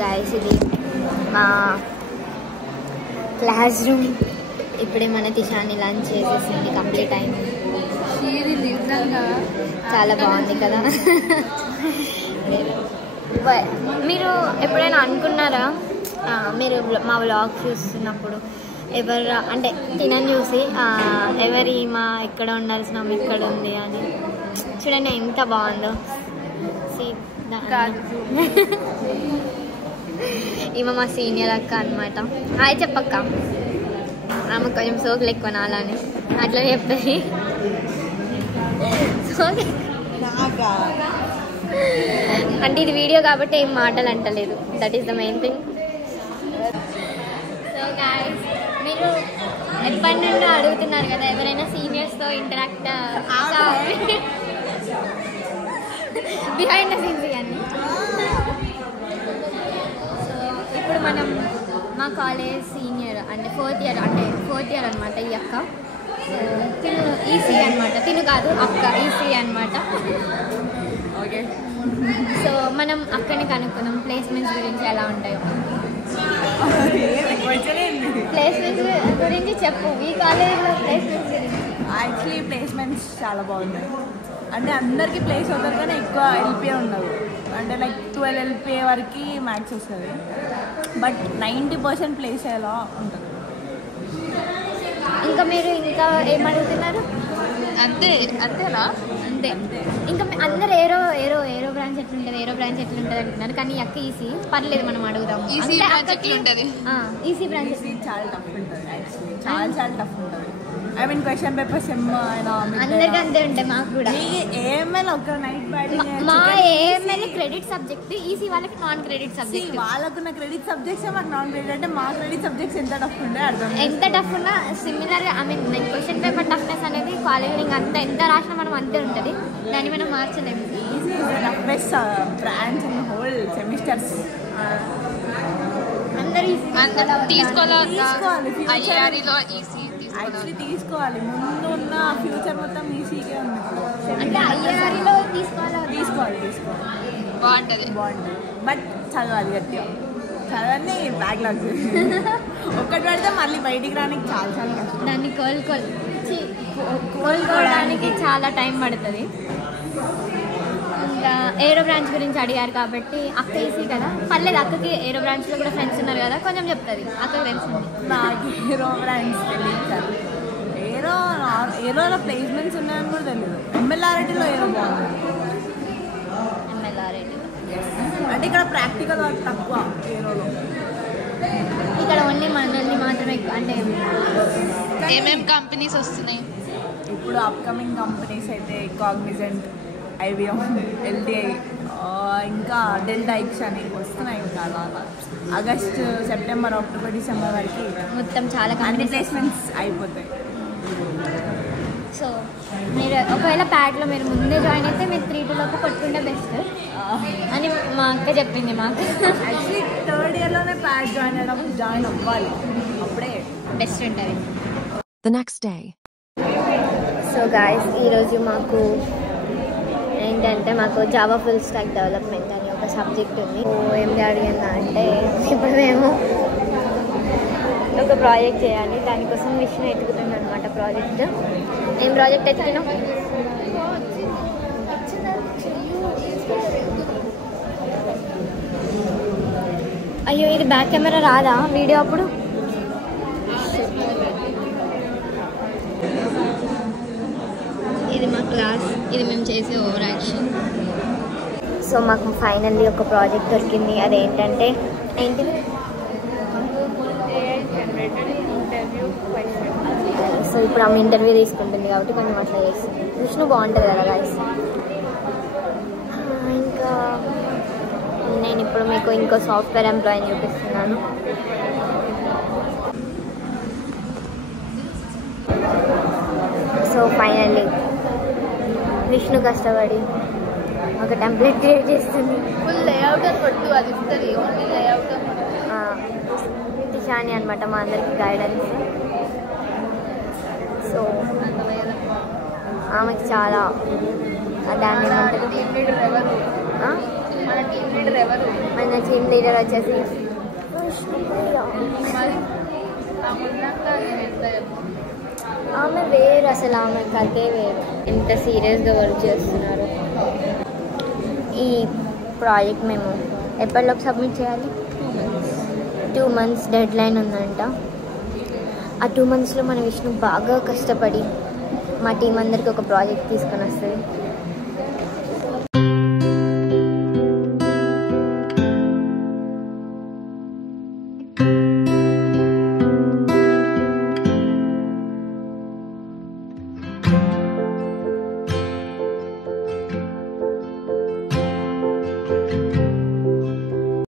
Guys ఇది మా class room. ఇప్పుడే మన తిషాని లంచ్ చేసేసింది, కంప్లీట్ అయింది. చాలా బాగుంది కదా. మీరు ఎప్పుడైనా అనుకున్నారా మీరు మా వ్లాగ్ చూస్తున్నప్పుడు ఎవరు అంటే తినని చూసి ఎవరి మా ఇక్కడ ఉండాల్సిన ఇక్కడ ఉంది అని? చూడండి ఎంత బాగుందో. ఈమె మా సీనియర్ అక్క అనమాట. హాయ్ చెప్పక్క. ఆమె కొంచెం సోకులు ఎక్కువ నాలని అట్లా చెప్తుంది. అంటే ఇది వీడియో కాబట్టి ఏం మాటలు అంటలేదు. That is the main thing. So guys, మీరు ఎప్పటి నుండి అడుగుతున్నారు కదా ఎవరైనా సీనియర్స్తో ఇంటరాక్ట్ బిహైండ్ ద సీన్స్ ఇవన్నీ. సో ఇప్పుడు మనం మా కాలేజ్ సీనియర్ అంటే ఫోర్త్ ఇయర్ అనమాట ఈ అక్క. సో తిను ఈసీ అనమాట, తిను కాదు అక్క, ఈసీ అనమాట. ఓకే. సో మనం అక్కని కనుక్కున్నాం ప్లేస్మెంట్స్ గురించి ఎలా ఉంటాయో. ప్లేస్మెంట్స్ గురించి చెప్పు, ఈ కాలేజ్లో ప్లేస్మెంట్స్ గురించి. యాక్చువల్లీ ప్లేస్మెంట్స్ చాలా బాగున్నాయి. అంటే అందరికీ ప్లేస్ అవుతారు కానీ ఎక్కువ ఎల్పిఏ ఉండదు. అంటే లైక్ 12 ఎల్పిఏ వరకు మ్యాథ్స్ వస్తుంది, బట్ 90% ప్లేస్ అయ్యేలా ఉంటుంది. ఇంకా మీరు ఇంకా ఏమడుగుతున్నారు? అంతేనా? అంతే. ఇంకా అందరు ఏరో బ్రాంచ్ ఎట్లుంటుంది అంటున్నారు. కానీ అక్క ఈసీ పర్లేదు, మనం అడుగుదాం. ఈసీ బ్రాంచ్ ఎట్లుంటుంది? ఈసీ బ్రాంచ్ చాలా టఫ్ ఉంటుంది. యాక్చువల్లీ చాలా టఫ్ ఉంటుంది. ఐ మీన్ క్వశ్చన్ పేపర్స్ అందరికీ అంతే ఉంటాయి. మాకు కూడా ఏఎంఎల్ ఒక నైట్ బ్యాటింగ్. మా ఏఎంఎల్ క్రెడిట్ సబ్జెక్ట్, ఈసీ వాళ్ళకి నాన్ క్రెడిట్ సబ్జెక్ట్. వాళ్ళకున్న క్రెడిట్ సబ్జెక్ట్స్ మాకు నాన్ క్రెడిట్. అంటే మా క్రెడిట్ సబ్జెక్ట్స్ ఎంత టఫ్ ఉండే అర్థం. ఎంత టఫ్ ఉన్నా similar. I mean question paper toughness అనేది క్వాలిఫైయింగ్ అంత ఎంత రాసినా మనం అంతే ఉంటుంది. దాన్ని మనం మార్చలేము. Toughest branch in whole semesters. అందరూ తీసుకోవాలి. యాక్చువల్లీ తీసుకోవాలి. ముందు ఉన్న ఫ్యూచర్ మొత్తం ఈసీగా ఉంది. అంటే ఐఆర్ఈలో తీసుకోవాలి. బాగుంటుంది. బట్ చదవాలి గట్టిగా. చదవని బ్యాక్లాగ్స్ ఒక్కటి పడితే మళ్ళీ బయటికి రానికి చాలా కష్టం. దాన్ని కోలుకోవడానికి చాలా టైం పడుతుంది. ఇంకా ఏరో బ్రాంచ్ గురించి అడిగారు కాబట్టి అక్క ఈసీ కదా, పర్లేదు. అక్కకి ఏరో బ్రాంచ్లో కూడా ఫ్రెండ్స్ ఉన్నారు కదా, కొంచెం చెప్తుంది. అక్క ఫ్రెండ్స్ ఉంది. నాకు ఏరో బ్రాంచ్ తెలియదు. ఏరోలో ప్లేస్మెంట్స్ ఉన్నాయని కూడా తెలియదు. ఎంఎల్ఆర్ఐటీలో ఏరో బాగుంది. ఎంఎల్ఆర్ఐటీ అంటే ఇక్కడ ప్రాక్టికల్ వర్క్ తక్కువ. ఏరోలో ఇక్కడ ఓన్లీ మనల్ని మాత్రమే. అంటే ఏమేమి కంపెనీస్ వస్తున్నాయి ఇప్పుడు? అప్కమింగ్ కంపెనీస్ అయితే కాగ్నిజెంట్, ఐబిఎం, ఎల్టీఐ, ఇంకా డెల్టా ఎక్స్ అని వస్తున్నాయి. ఇంకా అలా ఆగస్టు, సెప్టెంబర్, అక్టోబర్, డిసెంబర్ వరకు మొత్తం చాలా అన్ని ప్లేస్మెంట్స్ అయిపోతాయి. సో మీరు ఒకవేళ ప్యాడ్లో మీరు ముందే జాయిన్ అయితే మీరు 3-2 లోపు కొట్టుకుంటే బెస్ట్ అని మా అక్క చెప్పింది మాకు. యాక్చువల్లీ థర్డ్ ఇయర్లోనే ప్యాడ్ జాయిన్ అవ్వాలి, అప్పుడే బెస్ట్ ఉంటుంది. The next day. So guys, ఈరోజు మాకు ఏంటంటే మాకు జావా ఫుల్ స్టాక్ డెవలప్మెంట్ అని ఒక సబ్జెక్ట్ ఉంది. ఏం అడిగిందా అంటే ఇప్పుడు మేము ఒక ప్రాజెక్ట్ చేయాలి. దానికోసం విష్ణు ఎత్తుకుతుంది అనమాట ప్రాజెక్ట్. ఏం ప్రాజెక్ట్ ఎత్తుకున్నాం? అయ్యో, ఇది బ్యాక్ కెమెరా రాదా వీడియో అప్పుడు? ఇది మా క్లాస్, ఇది మేము చేసే ఓవర్ యాక్షన్. సో మాకు ఫైనల్లీ ఒక ప్రాజెక్ట్ దొరికింది. అదేంటంటే ఏంటిది? సో ఇప్పుడు ఆమె ఇంటర్వ్యూ తీసుకుంటుంది కాబట్టి కొంచెం అట్లా చేస్తుంది. విష్ణు బాగుంటుంది కదా గైస్. ఇంకా నేను ఇప్పుడు మీకు ఇంకో సాఫ్ట్వేర్ ఎంప్లాయీని చూపిస్తున్నాను. సో ఫైనల్లీ విష్ణు కష్టపడి ఒక టెంప్లెట్ క్రియేట్ చేస్తుంది. ఫుల్ లేఅవుట్ అని పట్టు, అది ఇస్తుంది ఓన్లీ లేఅవుట్. తిషాని అనమాట మా అందరికి గైడెన్స్. సో ఆమెకి చాలా దాన్ని టీమ్ లీడర్ ఎవరు? మన టీమ్ లీడర్ ఎవరు? మన టీమ్ లీడర్ వచ్చేసి ఆమె వేరు, అసలు ఆమె కథే వేరు. ఎంత సీరియస్గా వర్క్ చేస్తున్నారు. ఈ ప్రాజెక్ట్ మేము ఎప్పటిలోకి సబ్మిట్ చేయాలి? 2 months డెడ్ లైన్ ఉందంట. ఆ 2 monthsలో మన విష్ణు బాగా కష్టపడి మా టీం అందరికి ఒక ప్రాజెక్ట్ తీసుకొని వస్తుంది.